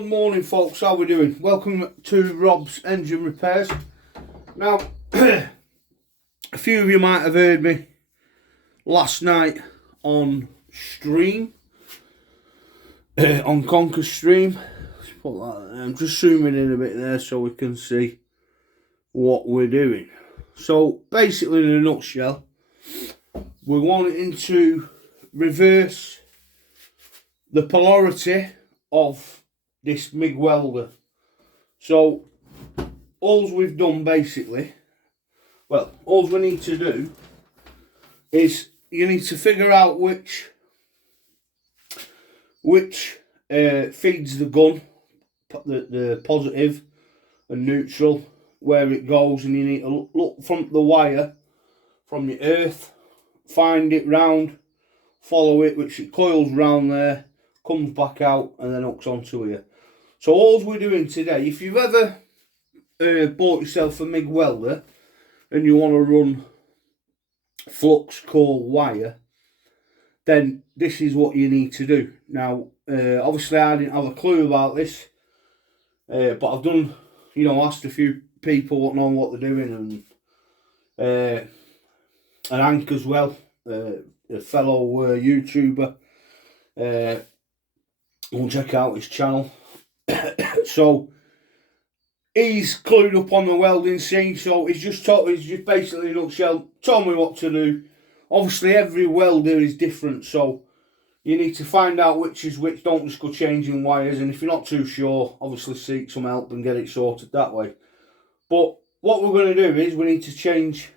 Good morning folks, how we doing? Welcome to Rob's Engine Repairs. Now, a few of you might have heard me last night on stream, on Conquer stream. Let's put that, I'm just zooming in a bit there so we can see what we're doing. So basically, in a nutshell, we're wanting to reverse the polarity of this MIG welder. So all we've done basically, well, all we need to do is you need to figure out which feeds the gun, the positive and neutral, where it goes, and you need to look from the wire from your earth, find it round, follow it, which it coils round there, comes back out and then hooks onto here. So all we're doing today, if you've ever bought yourself a MIG welder and you want to run flux core wire, then this is what you need to do. Now, obviously I didn't have a clue about this, but I've done, asked a few people what know what they're doing, and Hank as well, a fellow YouTuber. Go and check out his channel. So he's clued up on the welding scene, so he's just basically in a nutshell told me what to do. Obviously every welder is different, so you need to find out which is which. Don't just go changing wires, and if you're not too sure, obviously seek some help and get it sorted that way. But what we're going to do is we need to change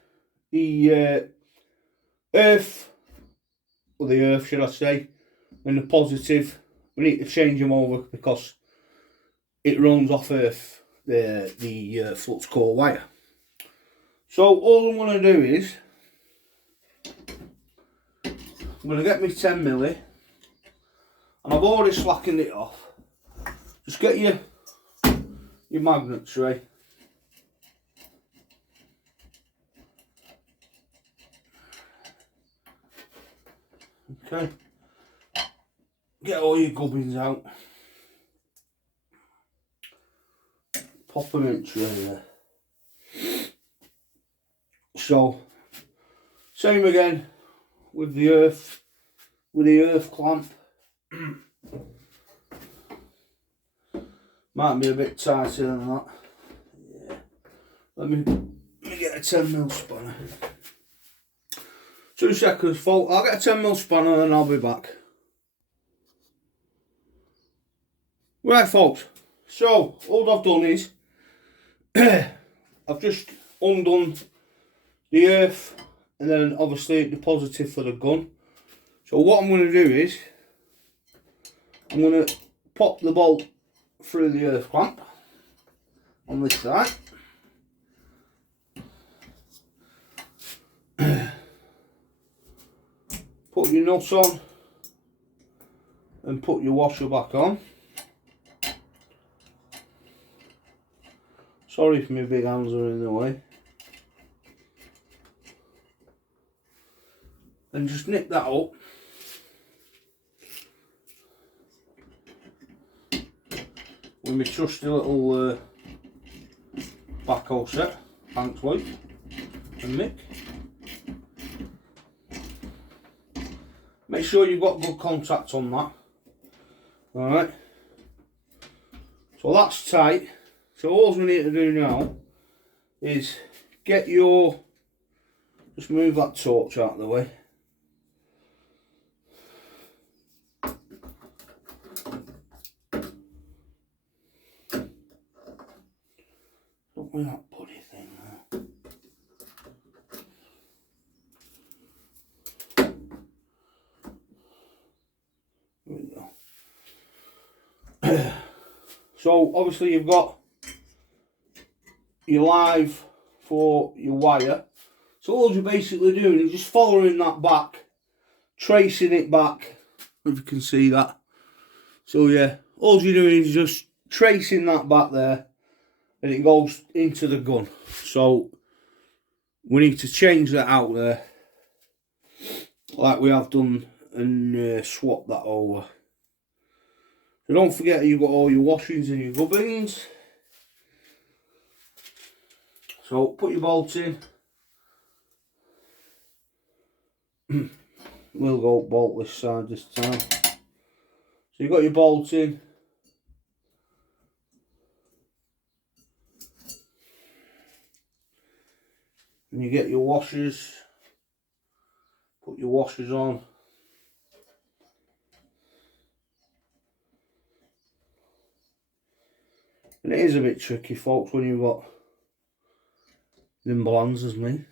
the earth, or the earth should I say, and the positive. We need to change them over because it runs off earth, the flux core wire. So all I'm going to do is I'm going to get my 10mm, and I've already slackened it off. Just get your magnet tray. Okay. Get all your gubbins out. Pop them in tray there. So, same again with the earth clamp. Might be a bit tighter than that. Yeah. Let me get a 10mm spanner. 2 seconds, folks. I'll get a 10mm spanner and then I'll be back. Right, folks. So all I've done is I've just undone the earth and then obviously the positive for the gun. So what I'm going to do is I'm going to pop the bolt through the earth clamp on this side. Put your nut on and put your washer back on. Sorry if my big hands are in the way. And just nip that up. With my trusty little backhoe set. Thanks, Luke and Mick. Make sure you've got good contact on that. Alright. So that's tight. So all we need to do now is get your, just move that torch out of the way. Look with that bloody thing now. There we go. So obviously you've got your live for your wire. So all you're basically doing is just following that back, tracing it back, if you can see that. So yeah, all you're doing is just tracing that back there and it goes into the gun. So we need to change that out there like we have done and swap that over. So don't forget you've got all your washings and your gubbins. So put your bolt in. We'll go bolt this side this time. So you've got your bolt in. And you get your washers. Put your washers on. And it is a bit tricky, folks, when you've got nimble hands as me.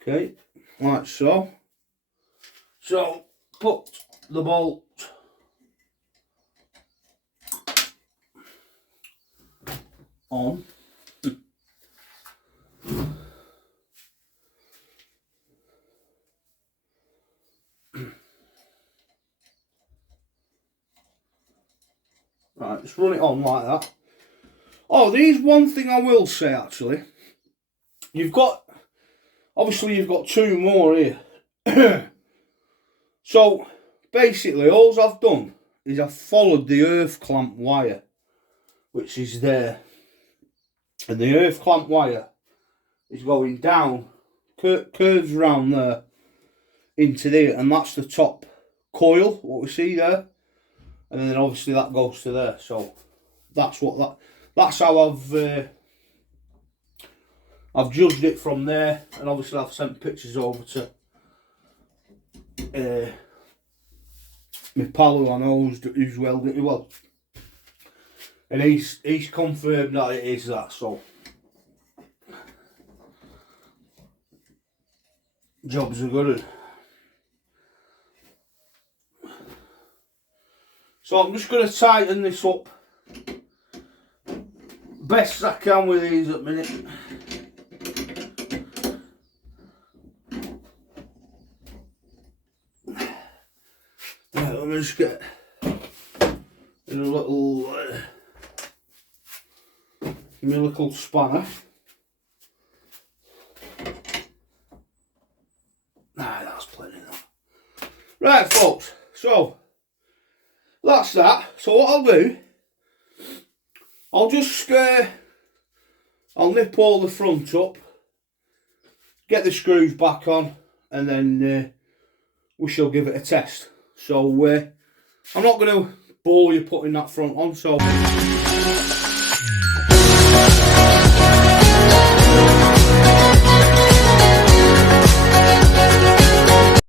Okay, like so. So, put the bolt on. Right, just run it on like that. Oh, there's one thing I will say actually. Obviously you've got two more here. So, basically all I've done is I've followed the earth clamp wire, which is there. And the earth clamp wire is going down, curves around there, into there, and that's the top coil, what we see there. And then obviously that goes to there. So that's how I've judged it from there, and obviously I've sent pictures over to my pal who I know who's welding well, and he's confirmed that it is that. So jobs are good. So I'm just going to tighten this up best I can with these at the minute. Right, let me just get in a little umbilical spanner. Nah, that's plenty of that. Right, folks, so that's that. So what I'll do, I'll just I'll nip all the front up, get the screws back on, and then we shall give it a test. So I'm not going to bore you putting that front on, so